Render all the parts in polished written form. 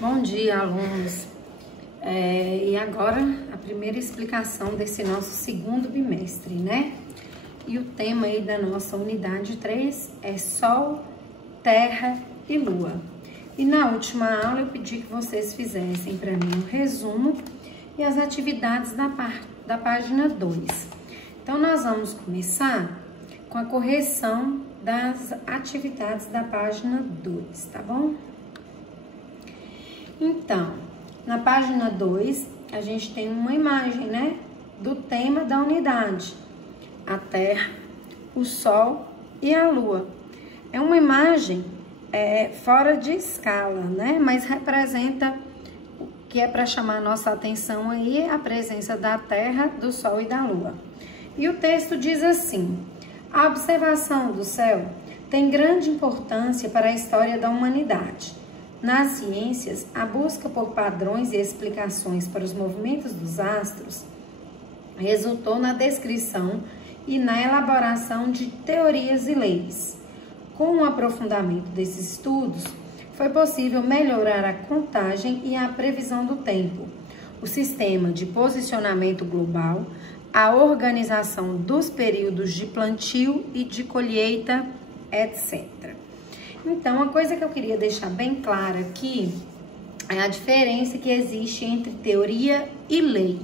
Bom dia, alunos. E agora a primeira explicação desse nosso segundo bimestre, né? E o tema aí da nossa unidade 3 é Sol, Terra e Lua. E na última aula eu pedi que vocês fizessem para mim um resumo e as atividades da página 2. Então, nós vamos começar com a correção das atividades da página 2, tá bom? Então, na página 2, a gente tem uma imagem, né, do tema da unidade. A Terra, o Sol e a Lua. É uma imagem fora de escala, né, mas representa o que é para chamar a nossa atenção aí, a presença da Terra, do Sol e da Lua. E o texto diz assim: a observação do céu tem grande importância para a história da humanidade. Nas ciências, a busca por padrões e explicações para os movimentos dos astros resultou na descrição e na elaboração de teorias e leis. Com o aprofundamento desses estudos, foi possível melhorar a contagem e a previsão do tempo, o sistema de posicionamento global, a organização dos períodos de plantio e de colheita, etc. Então, uma coisa que eu queria deixar bem clara aqui é a diferença que existe entre teoria e lei,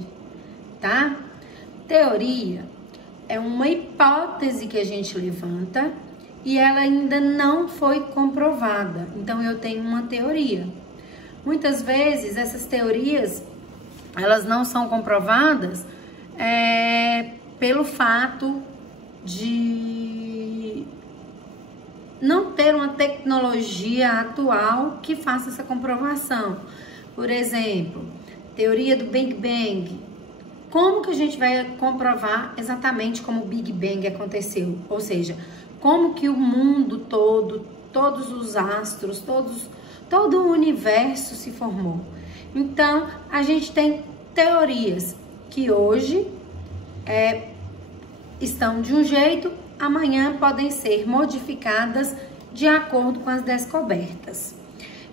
tá? Teoria é uma hipótese que a gente levanta e ela ainda não foi comprovada. Então, eu tenho uma teoria. Muitas vezes, essas teorias, elas não são comprovadas pelo fato de não ter uma tecnologia atual que faça essa comprovação. Por exemplo, teoria do Big Bang. Como que a gente vai comprovar exatamente como o Big Bang aconteceu? Ou seja, como que o mundo todo, todos os astros, todo o universo se formou? Então, a gente tem teorias que hoje estão de um jeito, amanhã podem ser modificadas de acordo com as descobertas.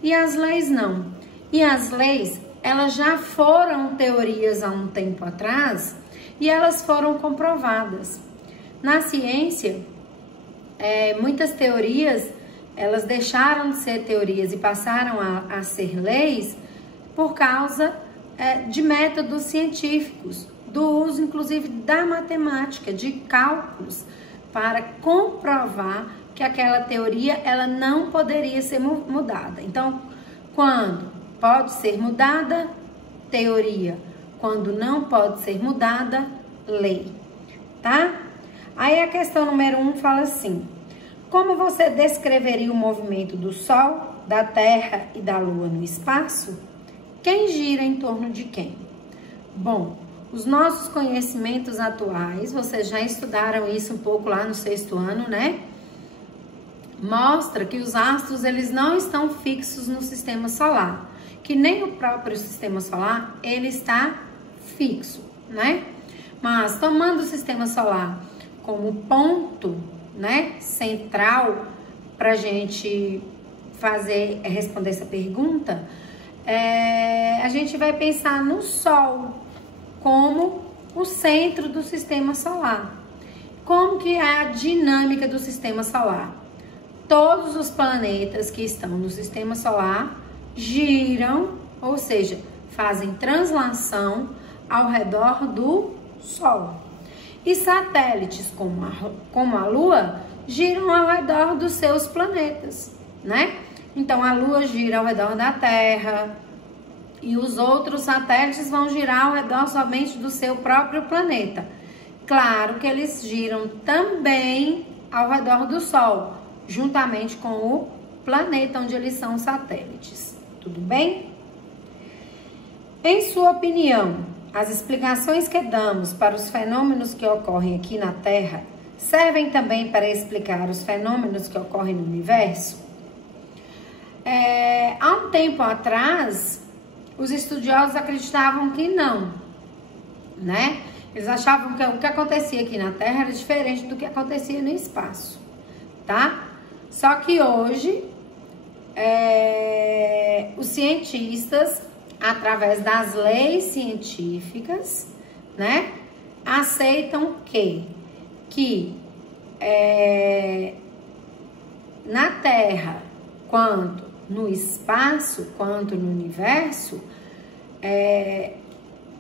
E as leis não. E as leis, elas já foram teorias há um tempo atrás e elas foram comprovadas. Na ciência, muitas teorias, elas deixaram de ser teorias e passaram a ser leis por causa de métodos científicos, do uso, inclusive, da matemática, de cálculos, para comprovar que aquela teoria, ela não poderia ser mudada. Então, quando pode ser mudada, teoria. Quando não pode ser mudada, lei. Tá? Aí a questão número 1 fala assim: como você descreveria o movimento do Sol, da Terra e da Lua no espaço? Quem gira em torno de quem? Bom, os nossos conhecimentos atuais, vocês já estudaram isso um pouco lá no 6º ano, né? Mostra que os astros, eles não estão fixos no sistema solar, que nem o próprio sistema solar, ele está fixo, né? Mas tomando o sistema solar como ponto, né, central para a gente responder essa pergunta, a gente vai pensar no Sol como o centro do sistema solar. Como que é a dinâmica do sistema solar? Todos os planetas que estão no sistema solar giram, ou seja, fazem translação ao redor do Sol. E satélites como a Lua giram ao redor dos seus planetas, né? Então, a Lua gira ao redor da Terra e os outros satélites vão girar ao redor somente do seu próprio planeta. Claro que eles giram também ao redor do Sol, juntamente com o planeta onde eles são satélites. Tudo bem? Em sua opinião, as explicações que damos para os fenômenos que ocorrem aqui na Terra servem também para explicar os fenômenos que ocorrem no universo? Há um tempo atrás, os estudiosos acreditavam que não, né? Eles achavam que o que acontecia aqui na Terra era diferente do que acontecia no espaço, tá? Só que hoje, os cientistas, através das leis científicas, né, aceitam que na Terra, quanto no espaço, quanto no universo,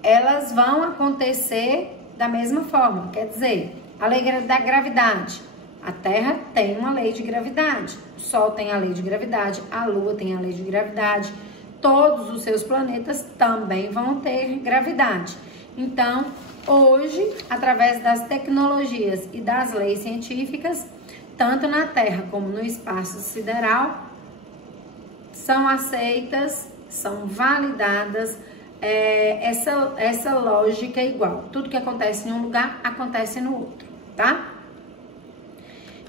elas vão acontecer da mesma forma. Quer dizer, a lei da gravidade. A Terra tem uma lei de gravidade, o Sol tem a lei de gravidade, a Lua tem a lei de gravidade, todos os seus planetas também vão ter gravidade. Então, hoje, através das tecnologias e das leis científicas, tanto na Terra como no espaço sideral, são aceitas, são validadas essa lógica igual. Tudo que acontece em um lugar, acontece no outro, tá?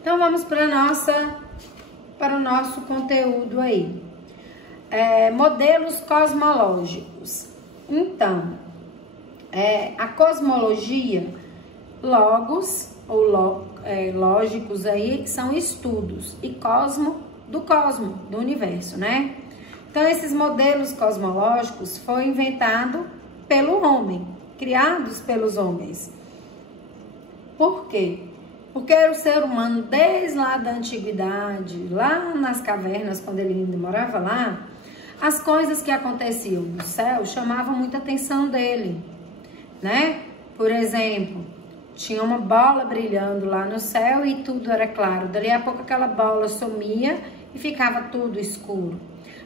Então, vamos para o nosso conteúdo aí. Modelos cosmológicos. Então, a cosmologia, logos, ou lógicos aí, são estudos, e cosmo, do universo, né? Então, esses modelos cosmológicos foram inventados pelo homem, criados pelos homens. Por quê? Porque o ser humano, desde lá da antiguidade, lá nas cavernas, quando ele ainda morava lá, as coisas que aconteciam no céu chamavam muita atenção dele, né? Por exemplo, tinha uma bola brilhando lá no céu e tudo era claro. Dali a pouco aquela bola sumia e ficava tudo escuro.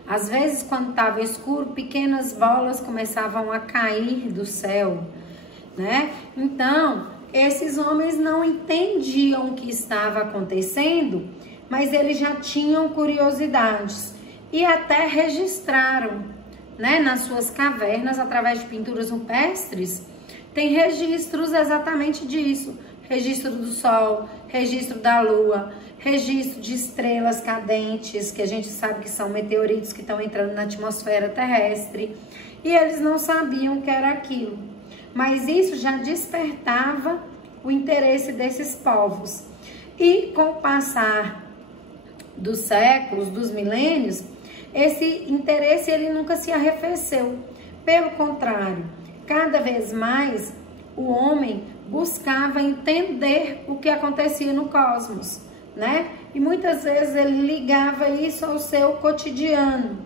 Às vezes, quando estava escuro, pequenas bolas começavam a cair do céu, né? Então, esses homens não entendiam o que estava acontecendo, mas eles já tinham curiosidades e até registraram, né, nas suas cavernas, através de pinturas rupestres, tem registros exatamente disso. Registro do Sol, registro da Lua, registro de estrelas cadentes, que a gente sabe que são meteoritos que estão entrando na atmosfera terrestre. E eles não sabiam o que era aquilo. Mas isso já despertava o interesse desses povos. E com o passar dos séculos, dos milênios, esse interesse ele nunca se arrefeceu. Pelo contrário, cada vez mais o homem buscava entender o que acontecia no cosmos, né? E muitas vezes ele ligava isso ao seu cotidiano,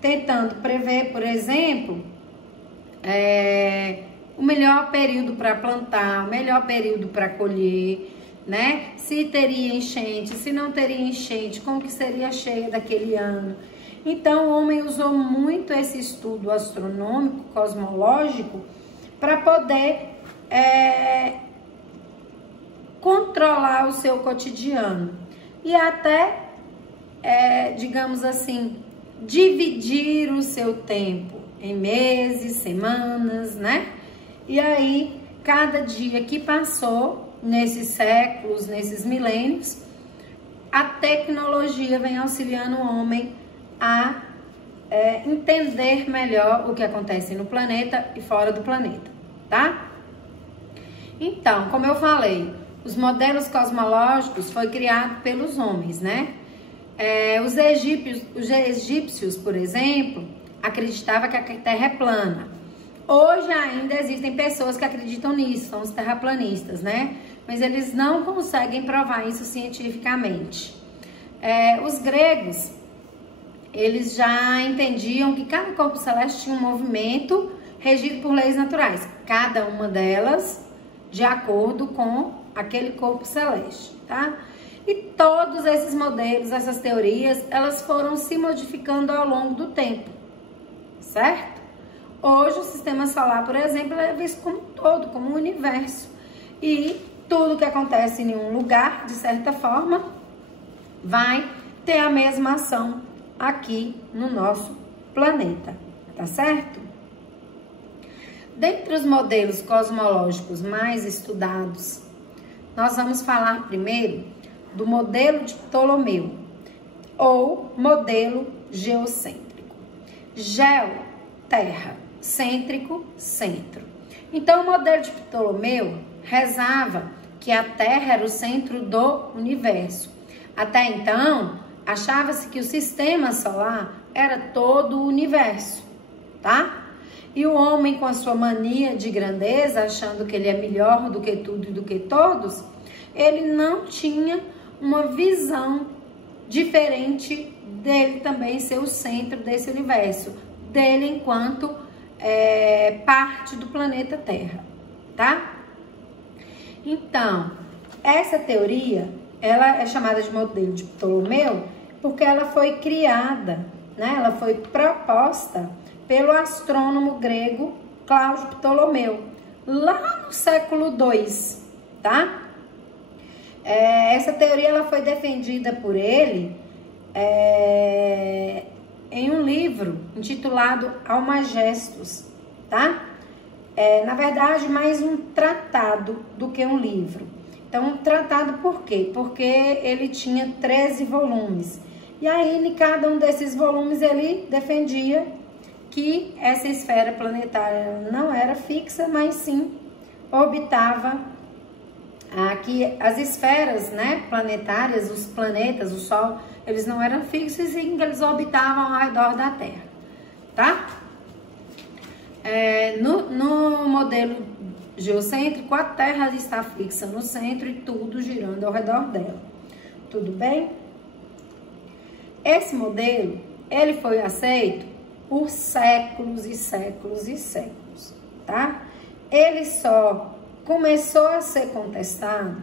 tentando prever, por exemplo, o melhor período para plantar, o melhor período para colher, né? Se teria enchente, se não teria enchente, como que seria a cheia daquele ano. Então, o homem usou muito esse estudo astronômico, cosmológico, para poder controlar o seu cotidiano e até, digamos assim, dividir o seu tempo em meses, semanas, né? E aí, cada dia que passou, nesses séculos, nesses milênios, a tecnologia vem auxiliando o homem a entender melhor o que acontece no planeta e fora do planeta, tá? Então, como eu falei, os modelos cosmológicos foram criados pelos homens, né? Os egípcios, por exemplo, acreditavam que a Terra é plana. Hoje ainda existem pessoas que acreditam nisso, são os terraplanistas, né? Mas eles não conseguem provar isso cientificamente. Os gregos, eles já entendiam que cada corpo celeste tinha um movimento regido por leis naturais, cada uma delas de acordo com aquele corpo celeste, tá? E todos esses modelos, essas teorias, elas foram se modificando ao longo do tempo, certo? Hoje o sistema solar, por exemplo, é visto como um todo, como um universo. E tudo que acontece em um lugar, de certa forma, vai ter a mesma ação aqui no nosso planeta, tá certo? Dentre os modelos cosmológicos mais estudados, nós vamos falar primeiro do modelo de Ptolomeu, ou modelo geocêntrico. Geo, terra, cêntrico, centro. Então, o modelo de Ptolomeu rezava que a Terra era o centro do universo. Até então, Achava-se que o sistema solar era todo o universo, tá? E o homem, com a sua mania de grandeza, achando que ele é melhor do que tudo e do que todos, ele não tinha uma visão diferente dele também ser o centro desse universo, dele enquanto parte do planeta Terra, tá? Então, essa teoria, ela é chamada de modelo de Ptolomeu porque ela foi criada, né? Ela foi proposta pelo astrônomo grego Cláudio Ptolomeu, lá no século II, tá? Essa teoria ela foi defendida por ele em um livro intitulado Almagestos, tá? Na verdade, mais um tratado do que um livro. Então, um tratado por quê? Porque ele tinha 13 volumes. E aí, em cada um desses volumes, ele defendia que essa esfera planetária não era fixa, mas sim orbitava, que as esferas, né, planetárias, os planetas, o Sol, eles não eram fixos e sim que eles orbitavam ao redor da Terra, tá? No modelo geocêntrico, a Terra está fixa no centro e tudo girando ao redor dela. Tudo bem? Esse modelo, ele foi aceito por séculos e séculos e séculos, tá? Ele só começou a ser contestado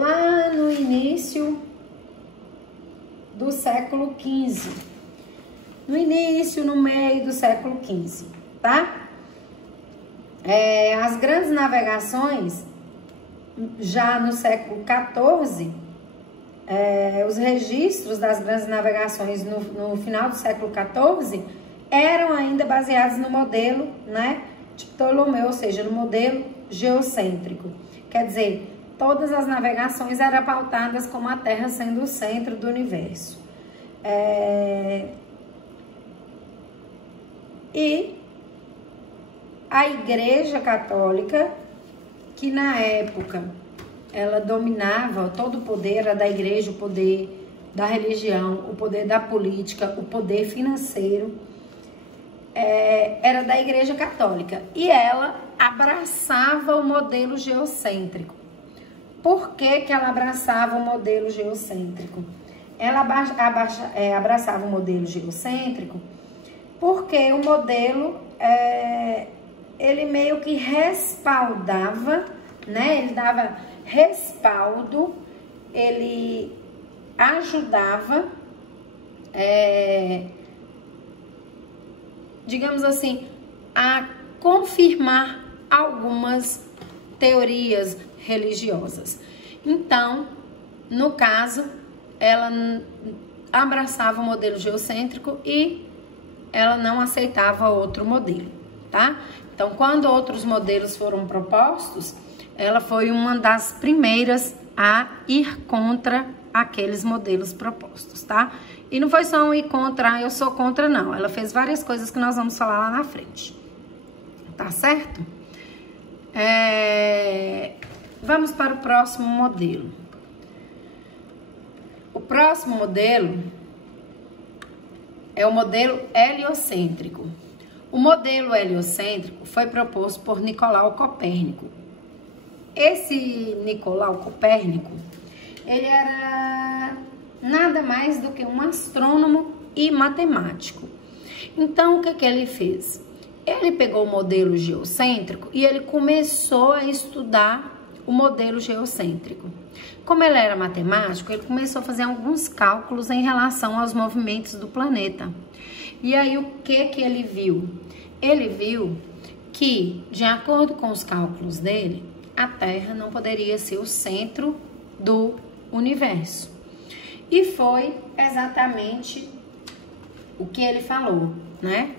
lá no início do século XV. No início, no meio do século XV, tá? As grandes navegações, já no século XIV, os registros das grandes navegações no final do século XIV eram ainda baseados no modelo, né, de Ptolomeu, ou seja, no modelo geocêntrico. Quer dizer, todas as navegações eram pautadas como a Terra sendo o centro do universo. E a Igreja Católica, que na época ela dominava, todo o poder era da igreja, o poder da religião, o poder da política, o poder financeiro, era da Igreja Católica. E ela abraçava o modelo geocêntrico. Por que que ela abraçava o modelo geocêntrico? Ela abraçava o modelo geocêntrico porque o modelo, ele meio que respaldava, né? Ele dava respaldo, ele ajudava, digamos assim, a confirmar algumas teorias religiosas. Então, no caso, ela abraçava o modelo geocêntrico e ela não aceitava outro modelo, tá? Então, quando outros modelos foram propostos, ela foi uma das primeiras a ir contra aqueles modelos propostos, tá? E não foi só um ir contra, eu sou contra, não. Ela fez várias coisas que nós vamos falar lá na frente, tá certo? Vamos para o próximo modelo. O próximo modelo é o modelo heliocêntrico. O modelo heliocêntrico foi proposto por Nicolau Copérnico. Esse Nicolau Copérnico, ele era nada mais do que um astrônomo e matemático. Então, o que ele fez? Ele pegou o modelo geocêntrico e ele começou a estudar o modelo geocêntrico. Como ele era matemático, ele começou a fazer alguns cálculos em relação aos movimentos do planeta. E aí, o que ele viu? Ele viu que, de acordo com os cálculos dele, a Terra não poderia ser o centro do universo. E foi exatamente o que ele falou, né?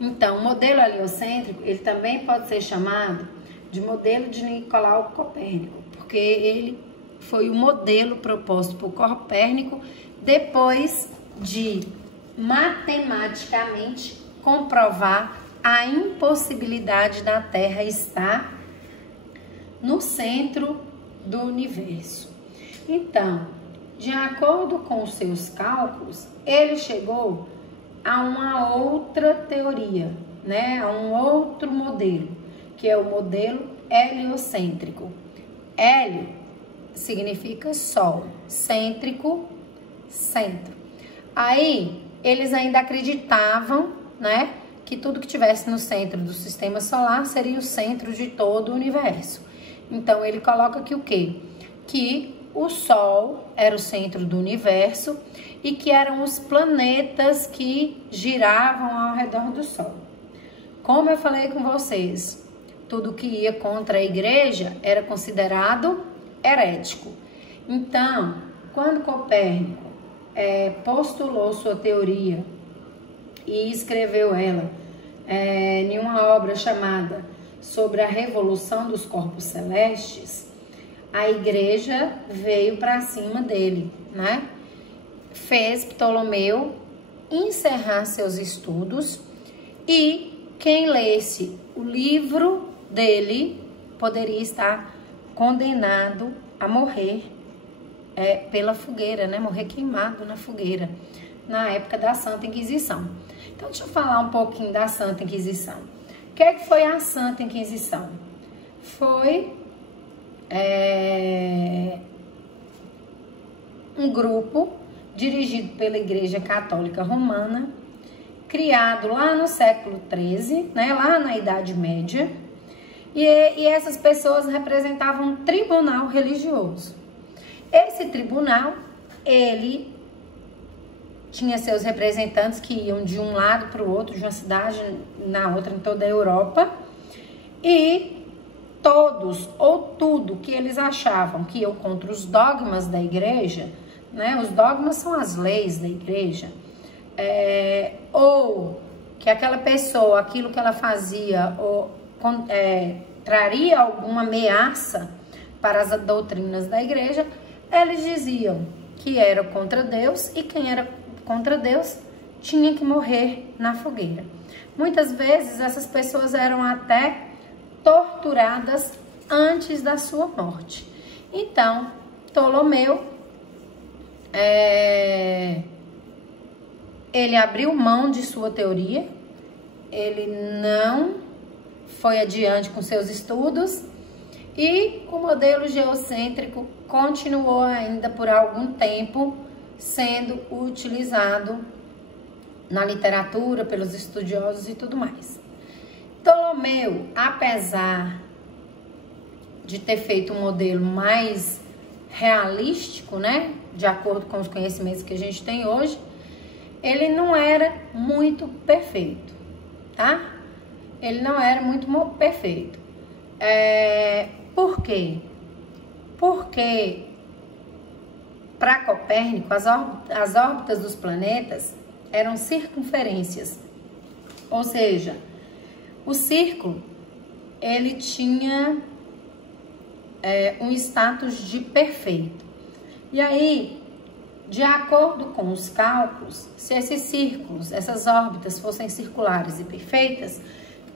Então, o modelo heliocêntrico, ele também pode ser chamado de modelo de Nicolau Copérnico, porque ele foi o modelo proposto por Copérnico depois de matematicamente comprovar a impossibilidade da Terra estar no centro do universo. Então, de acordo com os seus cálculos, ele chegou a uma outra teoria, né? A um outro modelo, que é o modelo heliocêntrico. Hélio significa Sol, cêntrico, centro. Aí, eles ainda acreditavam, né, que tudo que tivesse no centro do sistema solar seria o centro de todo o universo. Então, ele coloca aqui o quê? Que o Sol era o centro do universo e que eram os planetas que giravam ao redor do Sol. Como eu falei com vocês, tudo que ia contra a igreja era considerado herético. Então, quando Copérnico postulou sua teoria e escreveu ela em uma obra chamada Sobre a Revolução dos Corpos Celestes, a igreja veio para cima dele, né? Fez Ptolomeu encerrar seus estudos e quem lesse o livro dele poderia estar condenado a morrer pela fogueira, né? Morrer queimado na fogueira, na época da Santa Inquisição. Então, deixa eu falar um pouquinho da Santa Inquisição. O que foi a Santa Inquisição? Foi um grupo dirigido pela Igreja Católica Romana, criado lá no século XIII, né, lá na Idade Média, e essas pessoas representavam um tribunal religioso. Esse tribunal, ele tinha seus representantes que iam de um lado para o outro, de uma cidade na outra, em toda a Europa, e todos ou tudo que eles achavam que iam contra os dogmas da igreja, né? Os dogmas são as leis da igreja, ou que aquela pessoa, aquilo que ela fazia, traria alguma ameaça para as doutrinas da igreja, eles diziam que era contra Deus e quem era contra Deus tinha que morrer na fogueira. Muitas vezes essas pessoas eram até torturadas antes da sua morte. Então, Ptolomeu, ele abriu mão de sua teoria, ele não foi adiante com seus estudos e o modelo geocêntrico continuou ainda por algum tempo sendo utilizado na literatura, pelos estudiosos e tudo mais. Ptolomeu, apesar de ter feito um modelo mais realístico, né, de acordo com os conhecimentos que a gente tem hoje, ele não era muito perfeito, tá? Ele não era muito perfeito. Por quê? Porque para Copérnico, as órbitas dos planetas eram circunferências, ou seja, o círculo, ele tinha um status de perfeito. E aí, de acordo com os cálculos, se esses círculos, essas órbitas fossem circulares e perfeitas,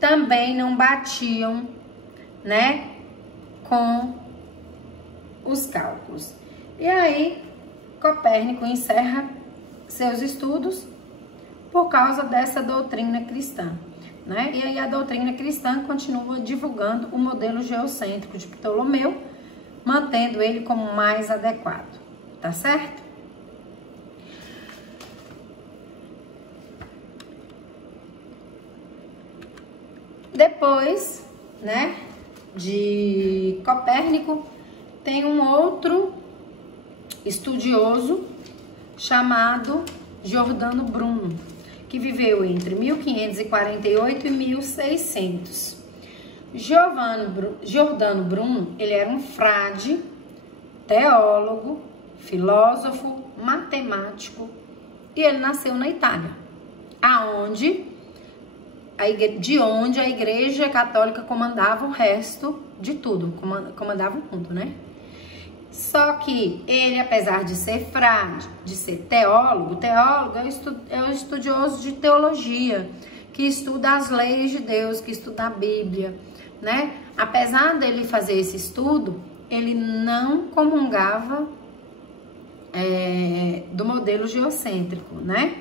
também não batiam, né, com os cálculos. E aí, Copérnico encerra seus estudos por causa dessa doutrina cristã, né? E aí a doutrina cristã continua divulgando o modelo geocêntrico de Ptolomeu, mantendo ele como mais adequado, tá certo? Depois, né, de Copérnico, tem um outro estudioso chamado Giordano Bruno, que viveu entre 1548 e 1600. Giordano Bruno, ele era um frade, teólogo, filósofo, matemático, e ele nasceu na Itália, de onde a Igreja Católica comandava o resto de tudo, comandava o mundo, né? Só que ele, apesar de ser frade, de ser teólogo é um estudioso de teologia, que estuda as leis de Deus, que estuda a Bíblia, né? Apesar dele fazer esse estudo, ele não comungava do modelo geocêntrico, né?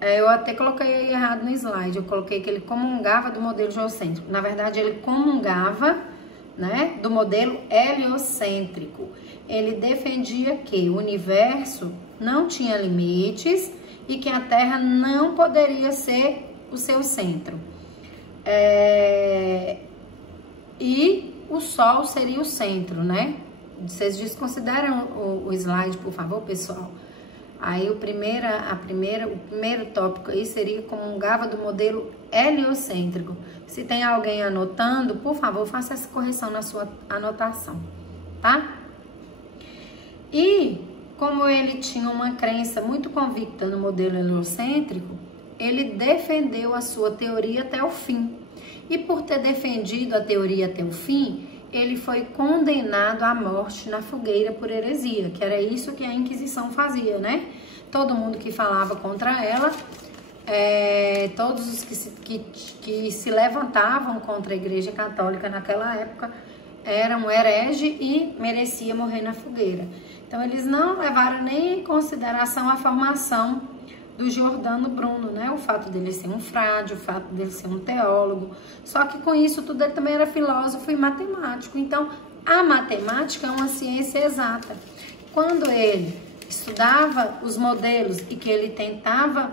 Eu até coloquei errado no slide, eu coloquei que ele comungava do modelo geocêntrico. Na verdade, ele comungava, né, do modelo heliocêntrico. Ele defendia que o universo não tinha limites e que a Terra não poderia ser o seu centro. E o Sol seria o centro, né? Vocês desconsideram o slide, por favor, pessoal? Aí o primeiro tópico aí seria comungava do modelo heliocêntrico. Se tem alguém anotando, por favor, faça essa correção na sua anotação, tá? E como ele tinha uma crença muito convicta no modelo heliocêntrico, ele defendeu a sua teoria até o fim. E por ter defendido a teoria até o fim, ele foi condenado à morte na fogueira por heresia, que era isso que a Inquisição fazia, né? Todo mundo que falava contra ela, todos os que se levantavam contra a Igreja Católica naquela época, eram herege e merecia morrer na fogueira. Então, eles não levaram nem em consideração a formação do Giordano Bruno, né? O fato dele ser um frade, o fato dele ser um teólogo. Só que com isso tudo ele também era filósofo e matemático. Então, a matemática é uma ciência exata. Quando ele estudava os modelos e que ele tentava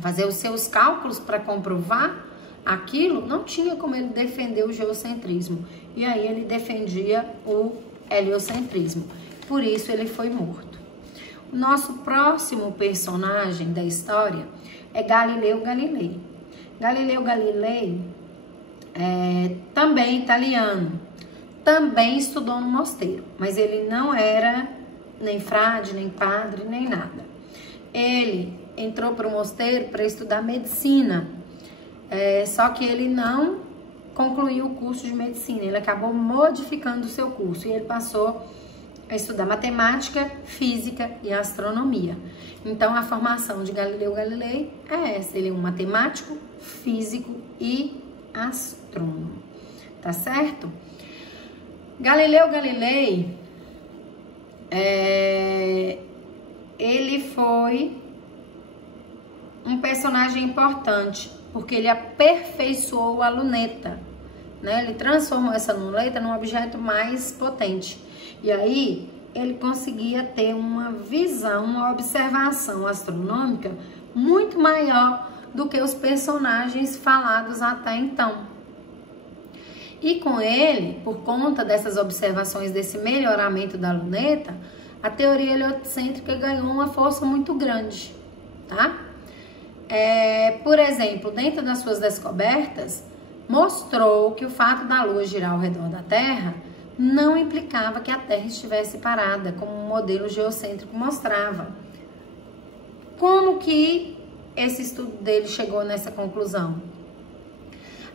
fazer os seus cálculos para comprovar aquilo, não tinha como ele defender o geocentrismo. E aí ele defendia o heliocentrismo. Por isso ele foi morto. O nosso próximo personagem da história é Galileu Galilei. Galileu Galilei é também italiano, também estudou no mosteiro, mas ele não era nem frade, nem padre, nem nada. Ele entrou para o mosteiro para estudar medicina, só que ele não concluiu o curso de medicina, ele acabou modificando o seu curso e ele passou a estudar matemática, física e astronomia. Então, a formação de Galileu Galilei é essa. Ele é um matemático, físico e astrônomo. Tá certo? Galileu Galilei, ele foi um personagem importante, porque ele aperfeiçoou a luneta, né? Ele transformou essa luneta num objeto mais potente. E aí, ele conseguia ter uma visão, uma observação astronômica muito maior do que os personagens falados até então. E com ele, por conta dessas observações, desse melhoramento da luneta, a teoria heliocêntrica ganhou uma força muito grande, tá? Por exemplo, dentro das suas descobertas, mostrou que o fato da Lua girar ao redor da Terra não implicava que a Terra estivesse parada, como o modelo geocêntrico mostrava. Como que esse estudo dele chegou nessa conclusão?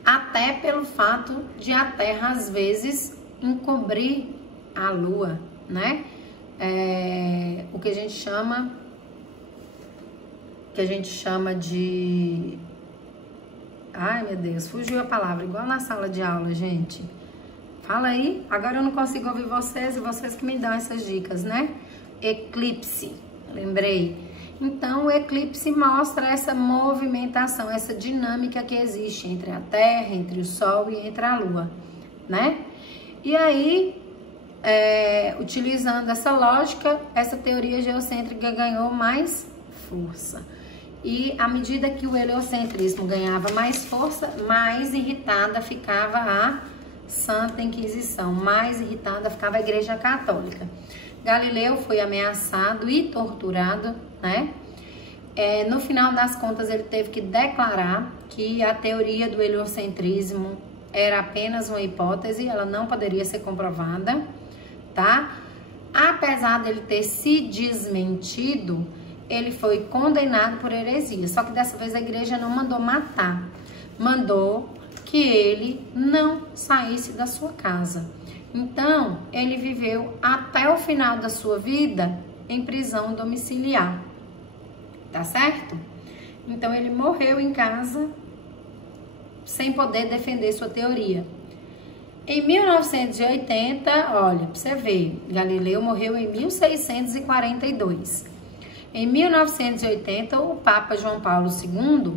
Até pelo fato de a Terra, às vezes, encobrir a Lua, né? O que a gente chama de... Ai, meu Deus, fugiu a palavra, igual na sala de aula, gente. Fala aí, agora eu não consigo ouvir vocês e vocês que me dão essas dicas, né? Eclipse, lembrei. Então, o eclipse mostra essa movimentação, essa dinâmica que existe entre a Terra, entre o Sol e entre a Lua, né? E aí, utilizando essa lógica, essa teoria geocêntrica ganhou mais força. E à medida que o heliocentrismo ganhava mais força, mais irritada ficava a Santa Inquisição, mais irritada ficava a Igreja Católica. Galileu foi ameaçado e torturado, né? No final das contas, ele teve que declarar que a teoria do heliocentrismo era apenas uma hipótese, ela não poderia ser comprovada, tá? Apesar dele ter se desmentido, ele foi condenado por heresia. Só que dessa vez a igreja não mandou matar, mandou que ele não saísse da sua casa. Então, ele viveu até o final da sua vida em prisão domiciliar. Tá certo? Então, ele morreu em casa sem poder defender sua teoria. Em 1980, olha, pra você ver, Galileu morreu em 1642. Em 1980, o Papa João Paulo II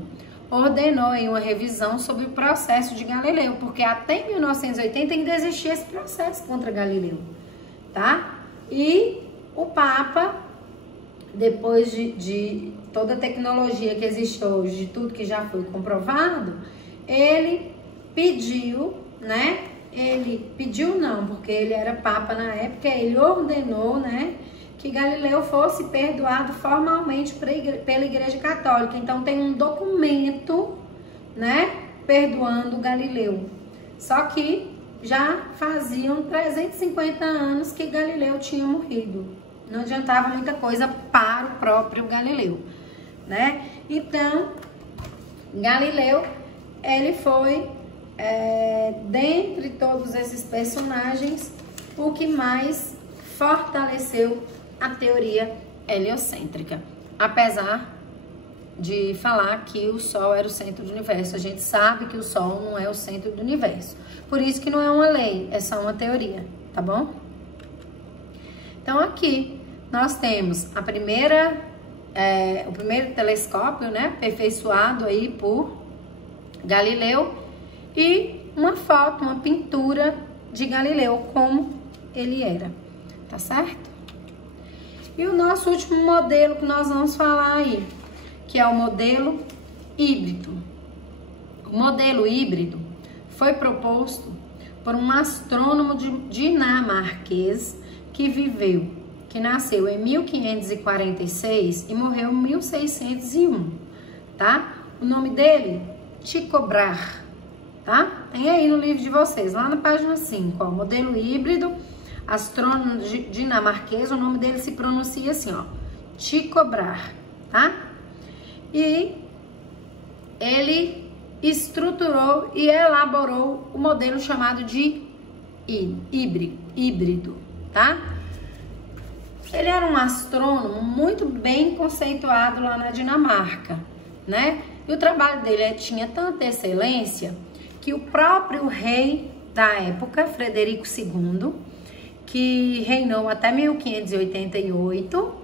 ordenou aí uma revisão sobre o processo de Galileu, porque até em 1980 ainda existia esse processo contra Galileu, tá? E o Papa, depois de toda a tecnologia que existe hoje, de tudo que já foi comprovado, ele pediu, né? Ele pediu não, porque ele era Papa na época, ele ordenou, né, que Galileu fosse perdoado formalmente pela Igreja Católica. Então tem um documento, né, perdoando Galileu. Só que já faziam 350 anos que Galileu tinha morrido. Não adiantava muita coisa para o próprio Galileu, né? Então, Galileu, ele foi, dentre todos esses personagens, o que mais fortaleceu a teoria heliocêntrica. Apesar de falar que o Sol era o centro do universo, a gente sabe que o Sol não é o centro do universo. Por isso que não é uma lei, é só uma teoria, tá bom? Então aqui nós temos a primeira, o primeiro telescópio, né, aperfeiçoado aí por Galileu, e uma foto, uma pintura de Galileu, como ele era, tá certo? E o nosso último modelo que nós vamos falar aí, que é o modelo híbrido. O modelo híbrido foi proposto por um astrônomo dinamarquês que nasceu em 1546 e morreu em 1601, tá? O nome dele, Tycho Brahe, tá? Tem aí no livro de vocês, lá na página 5, ó, modelo híbrido, astrônomo dinamarquês, o nome dele se pronuncia assim, ó, Tycho Brahe, tá? E ele estruturou e elaborou o modelo chamado de híbrido, tá? Ele era um astrônomo muito bem conceituado lá na Dinamarca, né? E o trabalho dele tinha tanta excelência que o próprio rei da época, Frederico II, que reinou até 1588,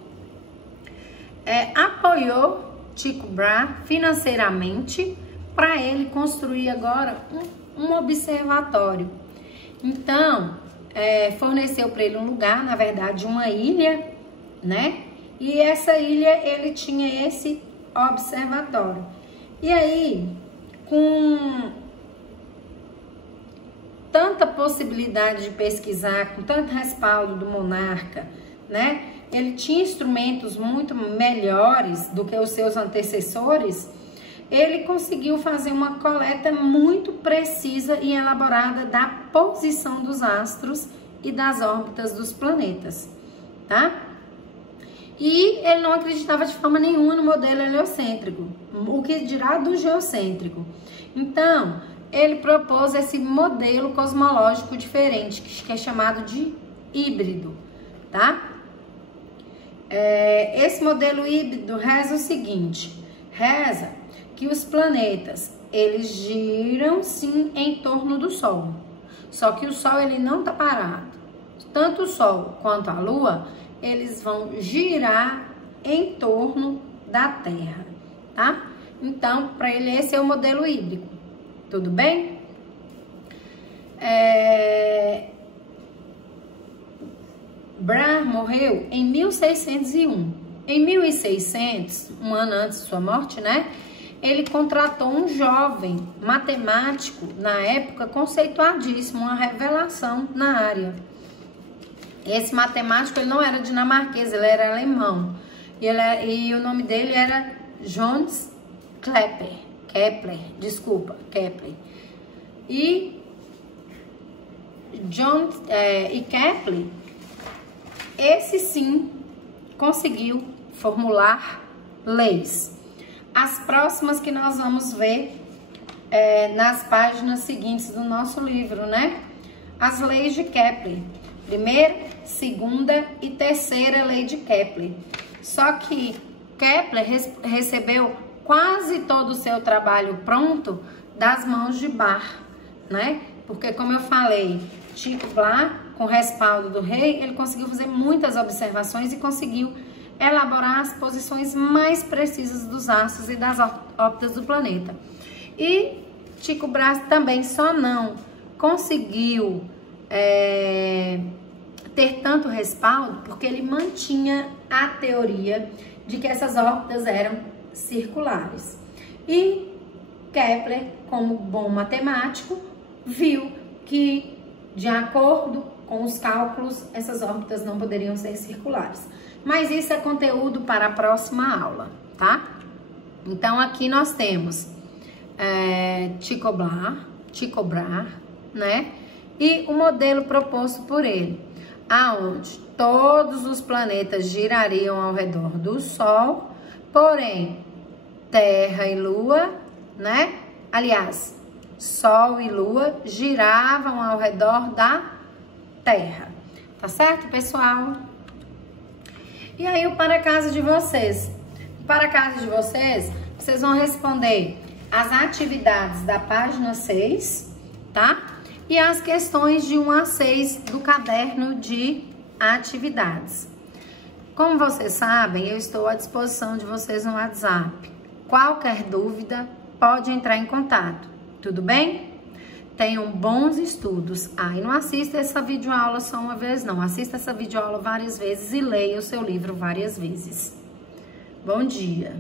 apoiou Tycho Brahe financeiramente para ele construir agora um observatório. Então, forneceu para ele um lugar, na verdade, uma ilha, né? E essa ilha ele tinha esse observatório. E aí, com tanta possibilidade de pesquisar, com tanto respaldo do monarca, né? Ele tinha instrumentos muito melhores do que os seus antecessores. Ele conseguiu fazer uma coleta muito precisa e elaborada da posição dos astros e das órbitas dos planetas, tá? E ele não acreditava de forma nenhuma no modelo heliocêntrico, o que dirá do geocêntrico. Então, ele propôs esse modelo cosmológico diferente, que é chamado de híbrido, tá? Esse modelo híbrido reza o seguinte, reza que os planetas, eles giram sim em torno do Sol, só que o Sol ele não tá parado. Tanto o Sol quanto a Lua, eles vão girar em torno da Terra, tá? Então, para ele esse é o modelo híbrido, tudo bem? Brahe morreu em 1601. Em 1600, um ano antes de sua morte, né? Ele contratou um jovem matemático, na época, conceituadíssimo, uma revelação na área. Esse matemático, ele não era dinamarquês, ele era alemão. E o nome dele era Johannes Kepler. E Kepler, esse sim, conseguiu formular leis. As próximas que nós vamos ver nas páginas seguintes do nosso livro, né? As leis de Kepler. Primeira, segunda e terceira lei de Kepler. Só que Kepler recebeu quase todo o seu trabalho pronto das mãos de Barr, né? Porque, como eu falei, Tycho Brahe, com respaldo do rei, ele conseguiu fazer muitas observações e conseguiu elaborar as posições mais precisas dos astros e das órbitas do planeta. E Tycho Brahe também só não conseguiu ter tanto respaldo porque ele mantinha a teoria de que essas órbitas eram circulares. E Kepler, como bom matemático, viu que, de acordo com os cálculos, essas órbitas não poderiam ser circulares. Mas isso é conteúdo para a próxima aula, tá? Então, aqui nós temos Tycho Brahe, né? E o modelo proposto por ele, aonde todos os planetas girariam ao redor do Sol, porém, Terra e Lua, né? Aliás, Sol e Lua giravam ao redor da Terra. Tá certo, pessoal? E aí, o para casa de vocês? Para casa de vocês, vocês vão responder as atividades da página 6, tá? E as questões de 1 a 6 do caderno de atividades. Como vocês sabem, eu estou à disposição de vocês no WhatsApp. Qualquer dúvida, pode entrar em contato, tudo bem? Tenham bons estudos. E não assista essa videoaula só uma vez, não. Assista essa videoaula várias vezes e leia o seu livro várias vezes. Bom dia!